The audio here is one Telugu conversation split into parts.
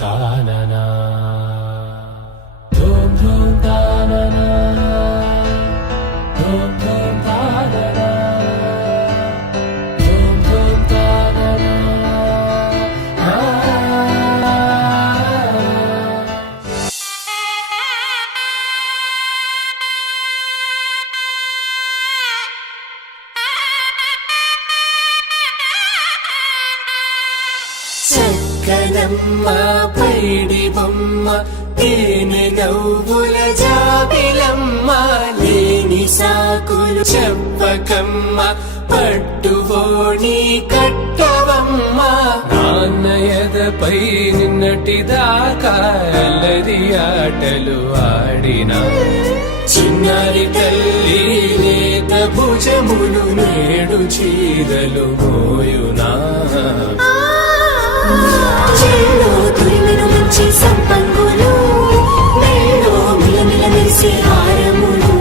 తాననా ధూమ్ ధూమ్ తాననా ధూమ్ ధూమ్ తాననా ధూమ్ ధూమ్ తాననా చక్కనమ్మ పైడి బొమ్మ తేనె నవ్వుల జాబిలమ్మ లేని సాకులు చెప్పకమ్మ పట్టువోణి కట్టవమ్మ నాన్నయదపై నిన్నటిదాకా అల్లరి ఆటలు ఆడినా చిన్నారి తల్లి లేత భుజములు నేడు చీరలు మోయునా చెల్లో తురిమిన మంచి సంపంగులు మెల్లో మిలమిల మెరిసే హారములు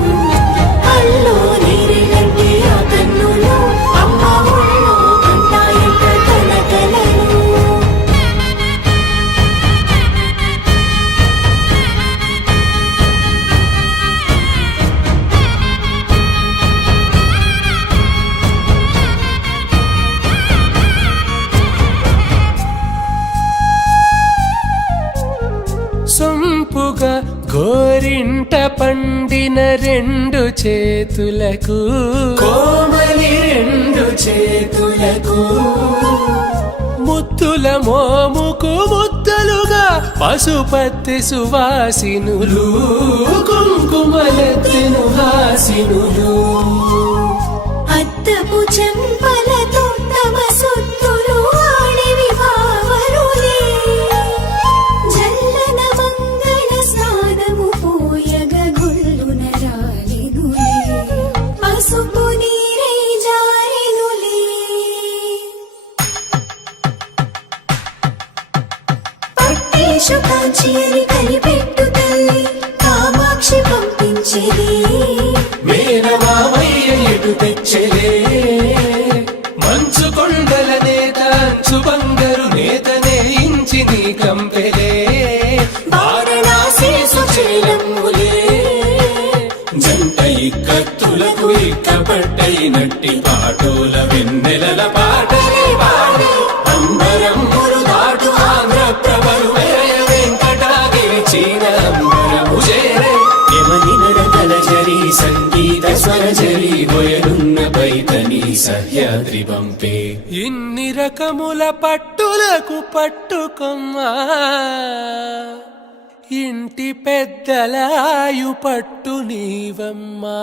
అల్లో నీరేలంటే ఆ కన్నులు అమ్మ ఒళ్ళో కంటాయంట తన కలలు సొంపుగా గోరింట పండిన రెండు చేతులకు కోమలి రెండు చేతులకు ముత్తుల మోముకు ముద్దలుగా పసుపత్తి సువాసినులు కుంకుమలెత్తెను హాసినులు అద్దపు చెంపలతో తమ సొత్తులు ఆడివి బావరులే జల్లన మంగళ స్నానము పోయగ గొల్లున రాలినులే పసుపు నీరై జారినులే పట్టేశు కాంచియని కలిపెట్టు తల్లి కామాక్షి పంపించేది మేనమామయ్య ఎటు తెచ్చలే మంచు కొండల నేత అంచు బంగారు నేతనే ఇంచి నీ కంపెలే వారణాసి సుచేలమ్ములే జంట ఇక్కత్తులకు ఇక్కపట్టైనట్టి పాటోల వెన్నెలల పాటలే పాడే అంబరమ్ములు దాటు ఆంధ్ర ప్రభలు వేయ వెంకటాగిరి చీన అంబరము చేరే యమని నడకల జరి సంగీత స్వరజరి బొయలున్న పైతని సహ్యాద్రి పంపే ఇన్ని రకముల పట్టులకు పట్టుకొమ్మా ఇంటి పెద్దలాయు పట్టు నీవమ్మా.